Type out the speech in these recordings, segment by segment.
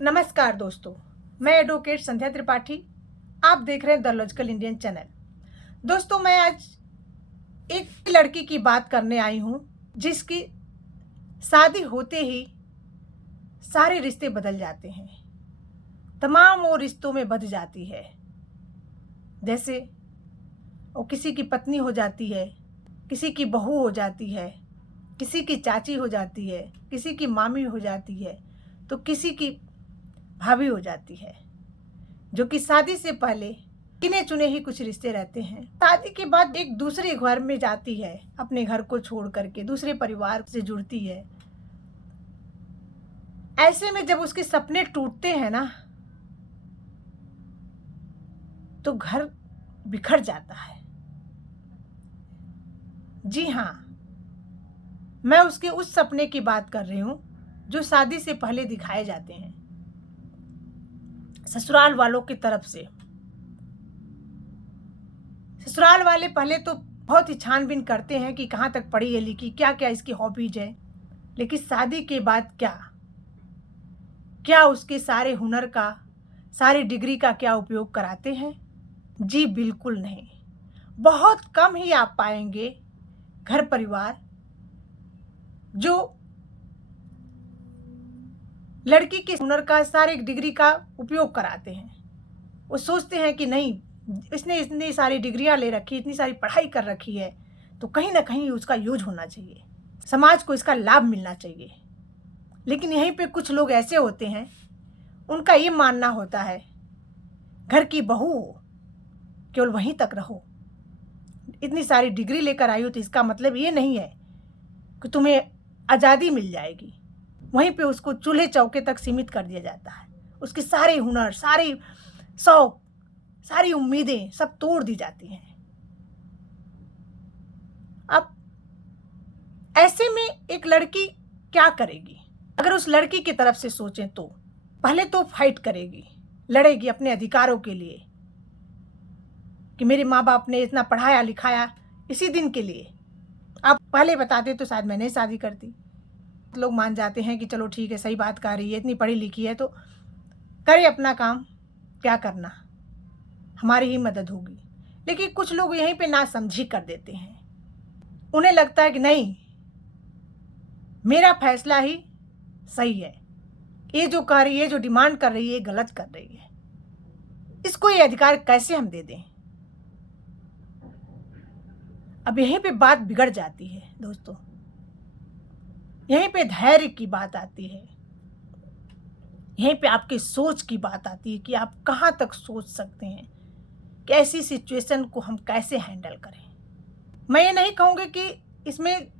नमस्कार दोस्तों, मैं एडवोकेट संध्या त्रिपाठी। आप देख रहे हैं द लॉजिकल इंडियन चैनल। दोस्तों, मैं आज एक लड़की की बात करने आई हूँ जिसकी शादी होते ही सारे रिश्ते बदल जाते हैं, तमाम वो रिश्तों में बध जाती है। जैसे वो किसी की पत्नी हो जाती है, किसी की बहू हो जाती है, किसी की चाची हो जाती है, किसी की मामी हो जाती है, तो किसी की भाभी हो जाती है। जो कि शादी से पहले गिने चुने ही कुछ रिश्ते रहते हैं, शादी के बाद एक दूसरे घर में जाती है, अपने घर को छोड़ करके दूसरे परिवार से जुड़ती है। ऐसे में जब उसके सपने टूटते हैं ना, तो घर बिखर जाता है। जी हाँ, मैं उसके उस सपने की बात कर रही हूँ जो शादी से पहले दिखाए जाते हैं ससुराल वालों की तरफ से। ससुराल वाले पहले तो बहुत ही छानबीन करते हैं कि कहाँ तक पढ़ी है लिखी, क्या क्या इसकी हॉबीज है, लेकिन शादी के बाद क्या क्या उसके सारे हुनर का, सारी डिग्री का क्या उपयोग कराते हैं? जी बिल्कुल नहीं। बहुत कम ही आप पाएंगे घर परिवार जो लड़की के हुनर का, सारे डिग्री का उपयोग कराते हैं। वो सोचते हैं कि नहीं, इसने इतनी सारी डिग्रियां ले रखी, इतनी सारी पढ़ाई कर रखी है, तो कहीं ना कहीं उसका यूज होना चाहिए, समाज को इसका लाभ मिलना चाहिए। लेकिन यहीं पे कुछ लोग ऐसे होते हैं, उनका ये मानना होता है घर की बहू हो, केवल वहीं तक रहो। इतनी सारी डिग्री लेकर आई हो तो इसका मतलब ये नहीं है कि तुम्हें आज़ादी मिल जाएगी। वहीं पे उसको चूल्हे चौके तक सीमित कर दिया जाता है। उसके सारे हुनर, सारे शौक, सारी उम्मीदें सब तोड़ दी जाती हैं। अब ऐसे में एक लड़की क्या करेगी? अगर उस लड़की की तरफ से सोचें तो पहले तो फाइट करेगी, लड़ेगी अपने अधिकारों के लिए कि मेरे माँ बाप ने इतना पढ़ाया लिखाया इसी दिन के लिए। आप पहले बताते तो शायद मैं नहीं शादी करती। लोग मान जाते हैं कि चलो ठीक है, सही बात कह रही है, इतनी पढ़ी लिखी है तो करे अपना काम, क्या करना, हमारी ही मदद होगी। लेकिन कुछ लोग यहीं पे नासमझी कर देते हैं। उन्हें लगता है कि नहीं, मेरा फैसला ही सही है, ये जो कह रही है, जो डिमांड कर रही है, गलत कर रही है, इसको ये अधिकार कैसे हम दे दें? अब यहीं पे बात बिगड़ जाती है दोस्तों। यहीं पे धैर्य की बात आती है, यहीं पे आपकी सोच की बात आती है कि आप कहाँ तक सोच सकते हैं कि ऐसी सिचुएशन को हम कैसे हैंडल करें। मैं ये नहीं कहूँगी कि इसमें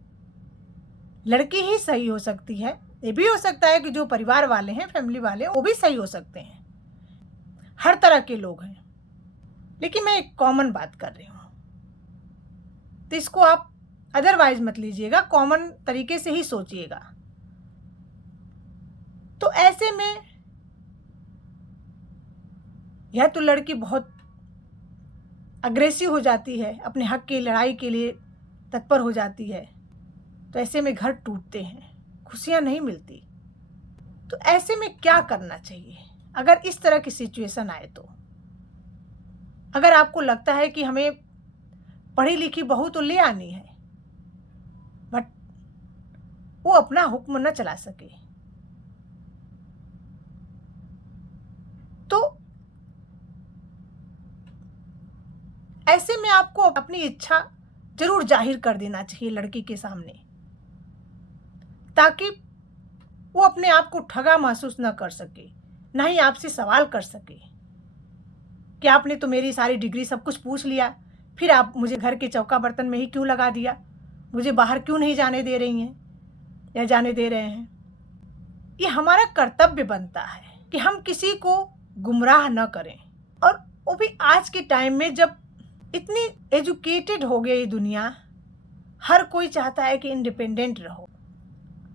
लड़की ही सही हो सकती है, ये भी हो सकता है कि जो परिवार वाले हैं, फैमिली वाले हैं, वो भी सही हो सकते हैं। हर तरह के लोग हैं, लेकिन मैं एक कॉमन बात कर रही हूँ, तो इसको आप अदरवाइज मत लीजिएगा, कॉमन तरीके से ही सोचिएगा। तो ऐसे में यह तो लड़की बहुत अग्रेसिव हो जाती है, अपने हक की लड़ाई के लिए तत्पर हो जाती है, तो ऐसे में घर टूटते हैं, खुशियां नहीं मिलती। तो ऐसे में क्या करना चाहिए अगर इस तरह की सिचुएशन आए? तो अगर आपको लगता है कि हमें पढ़ी लिखी बहू तो ले आनी है, बट वो अपना हुक्म न चला सके, तो ऐसे में आपको अपनी इच्छा जरूर जाहिर कर देना चाहिए लड़की के सामने, ताकि वो अपने आप को ठगा महसूस न कर सके, ना ही आपसे सवाल कर सके कि आपने तो मेरी सारी डिग्री सब कुछ पूछ लिया, फिर आप मुझे घर के चौका बर्तन में ही क्यों लगा दिया, मुझे बाहर क्यों नहीं जाने दे रही हैं या जाने दे रहे हैं। ये हमारा कर्तव्य बनता है कि हम किसी को गुमराह न करें, और वो भी आज के टाइम में जब इतनी एजुकेटेड हो गई दुनिया, हर कोई चाहता है कि इंडिपेंडेंट रहो,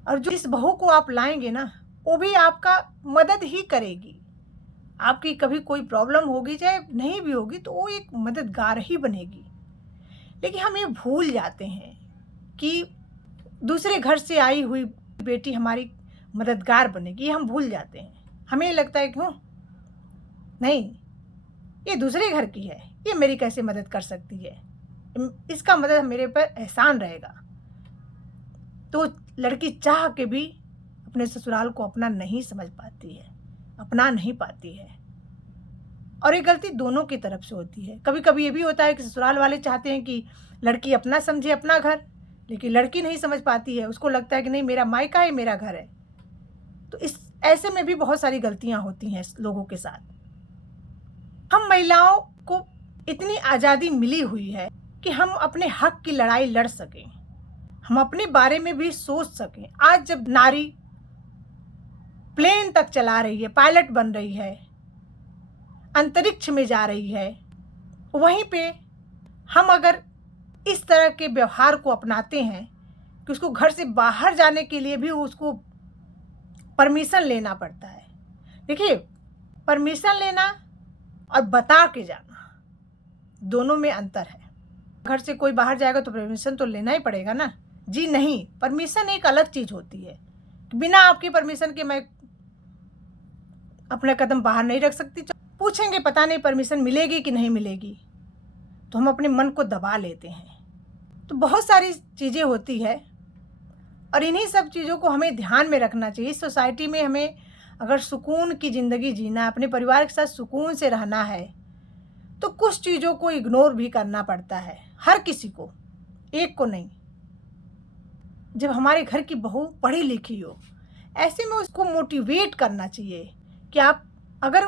और जो इस बहू को आप लाएंगे ना, वो भी आपका मदद ही करेगी। आपकी कभी कोई प्रॉब्लम होगी, चाहे नहीं भी होगी, तो वो एक मददगार ही बनेगी। लेकिन हम ये भूल जाते हैं कि दूसरे घर से आई हुई बेटी हमारी मददगार बनेगी, ये हम भूल जाते हैं। हमें लगता है क्यों नहीं, ये दूसरे घर की है, ये मेरी कैसे मदद कर सकती है, इसका मदद मेरे पर एहसान रहेगा। तो लड़की चाह के भी अपने ससुराल को अपना नहीं समझ पाती है, अपना नहीं पाती है। और ये गलती दोनों की तरफ से होती है। कभी कभी ये भी होता है कि ससुराल वाले चाहते हैं कि लड़की अपना समझे, अपना घर, लेकिन लड़की नहीं समझ पाती है, उसको लगता है कि नहीं मेरा मायका है, मेरा घर है। तो इस ऐसे में भी बहुत सारी गलतियां होती हैं लोगों के साथ। हम महिलाओं को इतनी आज़ादी मिली हुई है कि हम अपने हक की लड़ाई लड़ सकें, हम अपने बारे में भी सोच सकें। आज जब नारी प्लेन तक चला रही है, पायलट बन रही है, अंतरिक्ष में जा रही है, वहीं पे हम अगर इस तरह के व्यवहार को अपनाते हैं कि उसको घर से बाहर जाने के लिए भी उसको परमिशन लेना पड़ता है। देखिए, परमिशन लेना और बता के जाना, दोनों में अंतर है। घर से कोई बाहर जाएगा तो परमिशन तो लेना ही पड़ेगा ना। जी नहीं, परमिशन एक अलग चीज़ होती है। बिना आपकी परमिशन के मैं अपना कदम बाहर नहीं रख सकती। पूछेंगे पता नहीं परमिशन मिलेगी कि नहीं मिलेगी, तो हम अपने मन को दबा लेते हैं। तो बहुत सारी चीज़ें होती है और इन्हीं सब चीज़ों को हमें ध्यान में रखना चाहिए। इस सोसाइटी में हमें अगर सुकून की ज़िंदगी जीना, अपने परिवार के साथ सुकून से रहना है, तो कुछ चीज़ों को इग्नोर भी करना पड़ता है, हर किसी को, एक को नहीं। जब हमारे घर की बहू पढ़ी लिखी हो, ऐसे में उसको मोटिवेट करना चाहिए कि आप अगर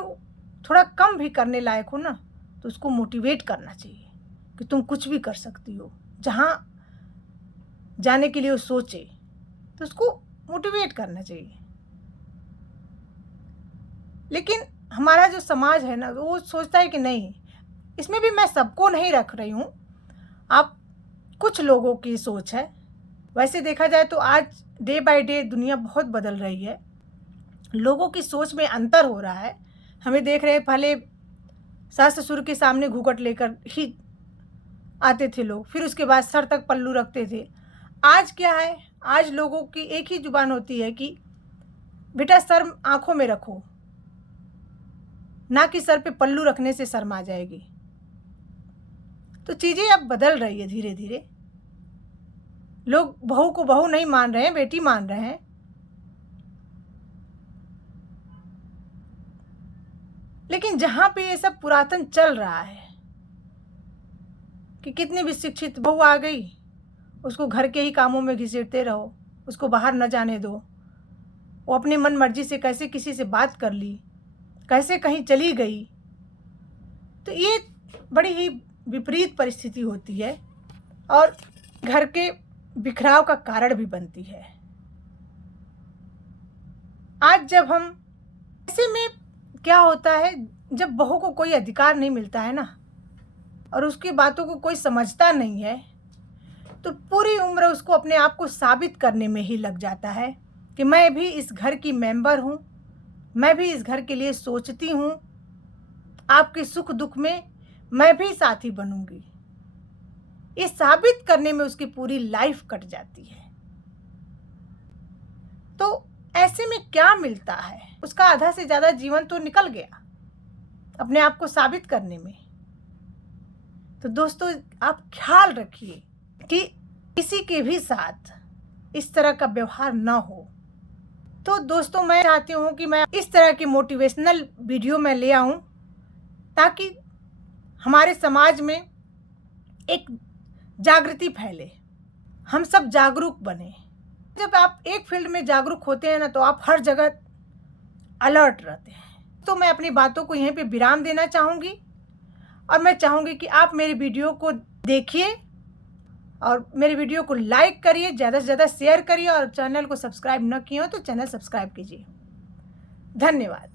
थोड़ा कम भी करने लायक हो ना, तो उसको मोटिवेट करना चाहिए कि तुम कुछ भी कर सकती हो। जहाँ जाने के लिए वो सोचे तो उसको मोटिवेट करना चाहिए। लेकिन हमारा जो समाज है ना, वो सोचता है कि नहीं, इसमें भी मैं सबको नहीं रख रही हूँ, आप कुछ लोगों की सोच है। वैसे देखा जाए तो आज डे बाय डे दुनिया बहुत बदल रही है, लोगों की सोच में अंतर हो रहा है। हमें देख रहे हैं, पहले सास ससुर के सामने घूंघट लेकर ही आते थे लोग, फिर उसके बाद सर तक पल्लू रखते थे। आज क्या है, आज लोगों की एक ही जुबान होती है कि बेटा सर आंखों में रखो, ना कि सर पे पल्लू रखने से शर्म आ जाएगी। तो चीज़ें अब बदल रही है धीरे धीरे। लोग बहू को बहू नहीं मान रहे हैं, बेटी मान रहे हैं। लेकिन जहाँ पे ये सब पुरातन चल रहा है कि कितनी भी शिक्षित बहू आ गई, उसको घर के ही कामों में घसीटते रहो, उसको बाहर न जाने दो, वो अपनी मन मर्जी से कैसे किसी से बात कर ली, कैसे कहीं चली गई, तो ये बड़ी ही विपरीत परिस्थिति होती है और घर के बिखराव का कारण भी बनती है। आज जब हम ऐसे में क्या होता है, जब बहू को कोई अधिकार नहीं मिलता है ना, और उसकी बातों को कोई समझता नहीं है, तो पूरी उम्र उसको अपने आप को साबित करने में ही लग जाता है कि मैं भी इस घर की मेंबर हूँ, मैं भी इस घर के लिए सोचती हूँ, आपके सुख दुख में मैं भी साथी बनूंगी। ये साबित करने में उसकी पूरी लाइफ कट जाती है। तो ऐसे में क्या मिलता है, उसका आधा से ज़्यादा जीवन तो निकल गया अपने आप को साबित करने में। तो दोस्तों, आप ख्याल रखिए कि किसी के भी साथ इस तरह का व्यवहार ना हो। तो दोस्तों, मैं चाहती हूँ कि मैं इस तरह की मोटिवेशनल वीडियो में ले आऊँ ताकि हमारे समाज में एक जागृति फैले, हम सब जागरूक बने। जब आप एक फील्ड में जागरूक होते हैं ना, तो आप हर जगह अलर्ट रहते हैं। तो मैं अपनी बातों को यहीं पे विराम देना चाहूँगी और मैं चाहूँगी कि आप मेरी वीडियो को देखिए और मेरी वीडियो को लाइक करिए, ज़्यादा से ज़्यादा शेयर करिए और चैनल को सब्सक्राइब न किए हो तो चैनल सब्सक्राइब कीजिए। धन्यवाद।